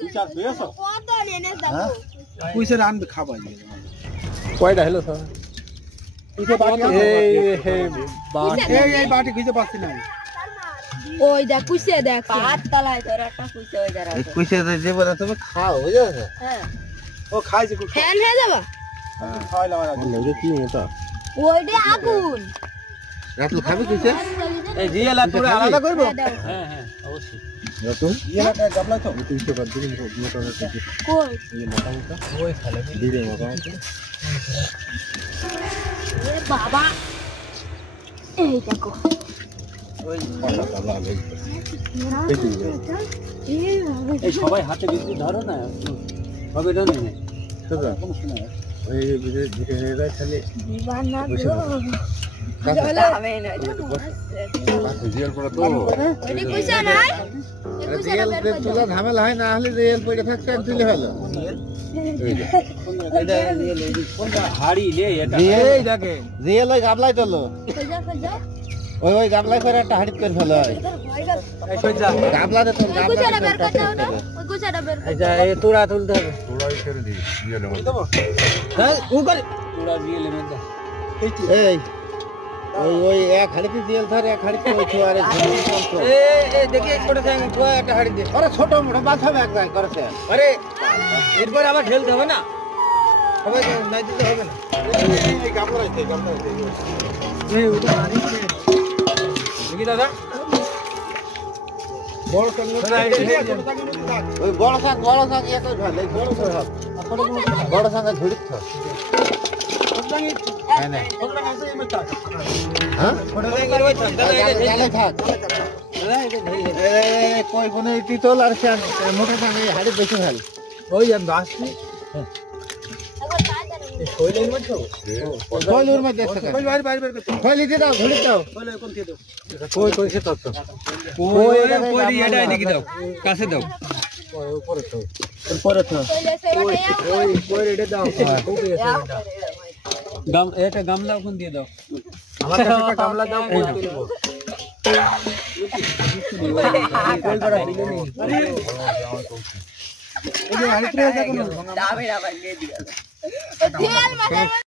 বিচার পেয়েছো কত নেনে দাও কইছে রান খাবা কয়টা হলো স্যার কইছে বাটি এই বাটি কইছে বাকি নাই ওই দেখ কুইছে দেখ পাত তলায় তোর একটা কুইছে ওই জায়গা কইছে যে বলে তুমি খাও বুঝছো হ্যাঁ ও খাইছে কো ফ্যান হয়ে যাবা খাইলা লগে কি এটা ওইটা আগুন রাতুল খাবে কইছে এই জিয়ালা তোরে আলাদা করব হ্যাঁ হ্যাঁ অবশ্যই রাতুল জিয়ালা কা গাবলা তো কইছে বাদ দিন মোটা মোটা কই এই মোটা মোটা ওই খালে দিলে মোটা মোটা এ বাবা এই দেখো ওই পাতা পালা লই এই সবাই হাতে বেশি ধরো না হবে না না সেটা ওই ভিতরে ভিতরে এরা খালি দিবানা গো কাছে আমি না জিয়াল পড়া তো ওইটা কইছে না জিয়াল তোলা ঝামেলা হয় না হলে জিয়াল পড়ে থাকতে তুলে হলো এটা কোনটা হাড়ি লে এটা এই দেখে জিয়াল ওই গাবলাই তোলো কইজা কইজা ওই গাবলাই করে একটা হাড়ি করে ফেলো এই সইজা গাবলাতে তো কইছাটা বের করতে হবে না ওই কইছাটা বের এই যা এই তোড়া তুলতে হবে তোড়াই করে দি জিয়াল দেব হ্যাঁ ও করে তোড়া দিয়ে লে মেদা এই ওই ওই এক হাড়িতে জিয়াল ধরে এক হাড়িতে ওই ছোয়ারে এই দেখি ছোট সাইজ কোয়া একটা হাড়ি দে আরে ছোট মোটা বাদ হবে এক জায়গায় করেছে আরে এরপর আবার ঢেলতে হবে না হবে নাই দিতে হবে না এই গাবলাই এই ওটা হাড়ি দেখি দাদা বড় সঙ্গে ওই বড় শাক এক ভালো বড় শাক ঝুড়ি তো হ্যাঁ না হ্যাঁ জালে থাক কই কোন তিতল আর শাক মোটা শাক এই হাড়ি বেশি ভালো ওই আমি আসছি শৈলের মধ্যে কইলুর মধ্যে আছে কই বাইরে বাইরে বের করতে কইলি দি দাও ঝুড়ি দাও কইলে কোন দিয়ে দাও কই কইছে তো কই এটা দেখি দাও কাছে দাও উপরে তো উপরে তো কইলে সেটা ওই কই এটা দাও গাম এটা গামলা কোন দিয়ে দাও আমার কাছে একটা গামলা দাও কই তুলবো কই করা দিলে নেই এই যে হাড়ি প্রেস এখন দাবে না ভাই দিয়ে দিও তেল মাথায়